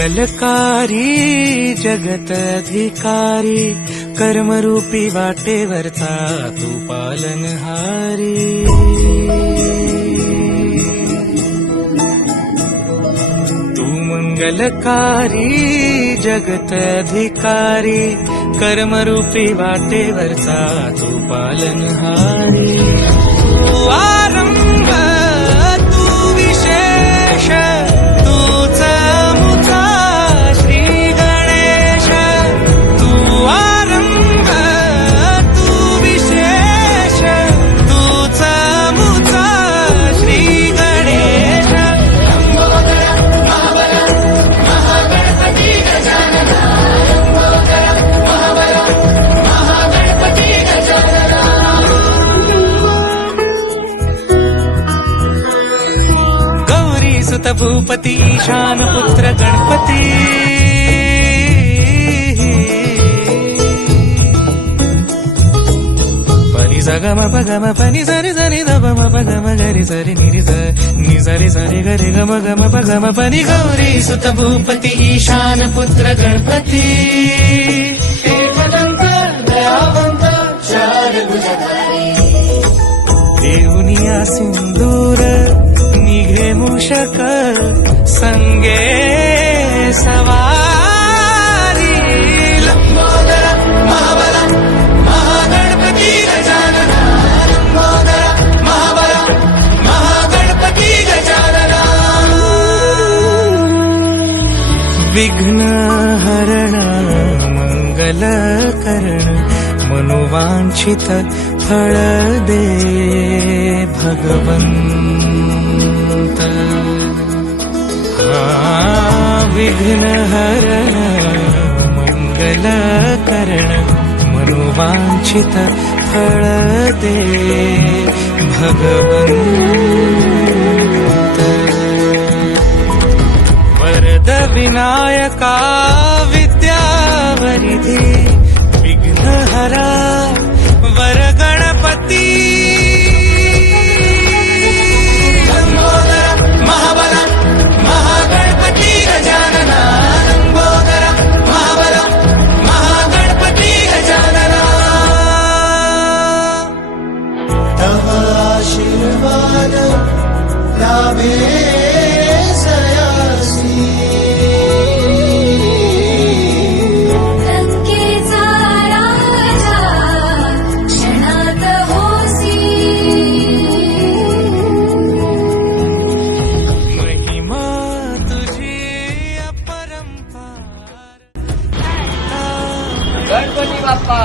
मंगलकारी जगत अधिकारी कर्मरूपी वाटेवरचा तू पालनहारी। तू मंगलकारी जगत अधिकारी कर्मरूपी वाटेवरचा तू पालनहारी। तू आरंभ तू विशेष तूच मुचा श्री गणेश। तू आरंभ तू विशेष तूच मुचा श्री गणेश। सुत भूपती ईशान पुत्र गणपती। पनी सगम पगम पनी सरी सरी दम पगम गरी सरी निरी नि सरी सरी गरी गम गम पगम पनी। गौरी सुत भूपती ईशान पुत्र गणपती। एकदंत दयावंत चार भुजधारी देऊनिया सिंदूर निघे मूषक संगे सवारी। लंबोदर महाबल महागणपती गजानन। लंबोदर महाबल महागणपती गजानन। विघ्न हरण मंगल करण मनोवांछित फळ दे भगवंत। विघ्न हरण मंगल करण मनोवांछित फळ दे भगवंत। वरद विनायका विद्यावरिधी विघ्नहरा वर गणपती। आशीर्वाद लाभे सयासी। लंकेचा राजा क्षणात होसी। महिमा तुझी अपरंपार। गणपती बाप्पा